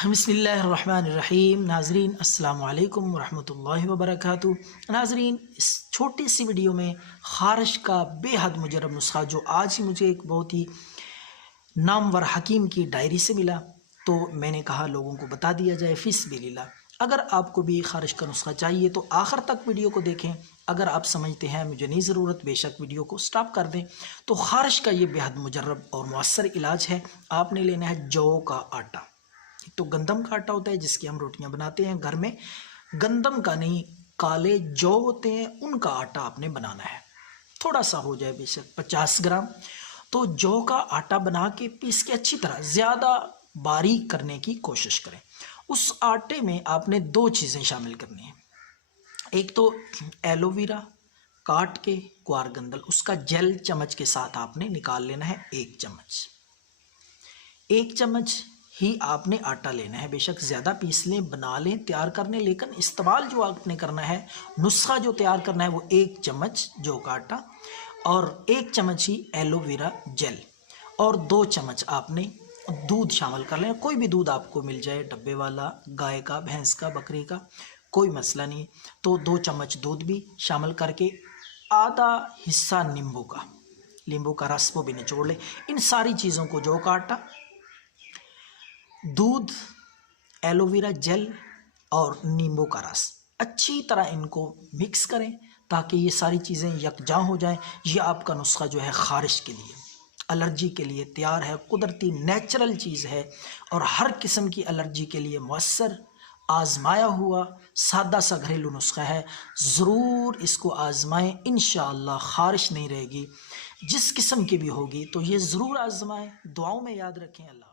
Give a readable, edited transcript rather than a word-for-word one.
بسم اللہ الرحمن الرحیم۔ ناظرین السلام علیکم ورحمۃ اللہ وبرکاتہ۔ ناظرین اس چھوٹی سی ویڈیو میں خارش کا بے حد مجرب نسخہ جو آج ہی مجھے ایک بہت ہی نامور حکیم کی ڈائری سے ملا تو میں نے کہا لوگوں کو بتا دیا جائے فی سبیل اللہ۔ اگر آپ کو بھی خارش کا نسخہ چاہیے تو آخر تک ویڈیو کو دیکھیں۔ اگر آپ سمجھتے ہیں مجھے نہیں ضرورت بے شک ویڈیو کو سٹاپ کر دیں۔ تو خارش کا یہ بے حد مجرب اور مؤثر علاج ہے۔ آپ نے لینا ہے جو کا آٹا۔ تو گندم کا آٹا ہوتا ہے جس کی ہم روٹیاں بناتے ہیں گھر میں، گندم کا نہیں، کالے جو ہوتے ہیں ان کا آٹا آپ نے بنانا ہے۔ تھوڑا سا ہو جائے بے شک 50 گرام۔ تو جو کا آٹا بنا کے پیس کے اچھی طرح زیادہ باریک کرنے کی کوشش کریں۔ اس آٹے میں آپ نے 2 چیزیں شامل کرنی ہیں۔ ایک تو ایلو ویرا کاٹ کے کوار گندل، اس کا جیل چمچ کے ساتھ آپ نے نکال لینا ہے 1 چمچ۔ 1 چمچ ہی آپ نے آٹا لینا ہے، بے شک زیادہ پیس لیں، بنا لیں، تیار کر لیں، لیکن استعمال جو آپ نے کرنا ہے، نسخہ جو تیار کرنا ہے وہ 1 چمچ جو کا آٹا اور 1 چمچ ہی ایلو ویرا جیل اور 2 چمچ آپ نے دودھ شامل کر لیں۔ کوئی بھی دودھ آپ کو مل جائے، ڈبے والا، گائے کا، بھینس کا، بکری کا، کوئی مسئلہ نہیں۔ تو 2 چمچ دودھ بھی شامل کر کے آدھا حصہ لیمبو کا رس وہ بھی نچوڑ لیں۔ ان ساری چیزوں کو جو کا آٹا، دودھ، ایلو ویرا جیل اور نیمبو کا رس اچھی طرح ان کو مکس کریں تاکہ یہ ساری چیزیں یکجاں ہو جائیں۔ یہ آپ کا نسخہ جو ہے خارش کے لیے، الرجی کے لیے تیار ہے، قدرتی نیچرل چیز ہے اور ہر قسم کی الرجی کے لیے مؤثر، آزمایا ہوا سادہ سا گھریلو نسخہ ہے۔ ضرور اس کو آزمائیں، انشاءاللہ خارش نہیں رہے گی۔ جس قسم کی بھی ہوگی تو یہ ضرور آزمائیں۔ دعاؤں میں یاد رکھیں۔ اللہ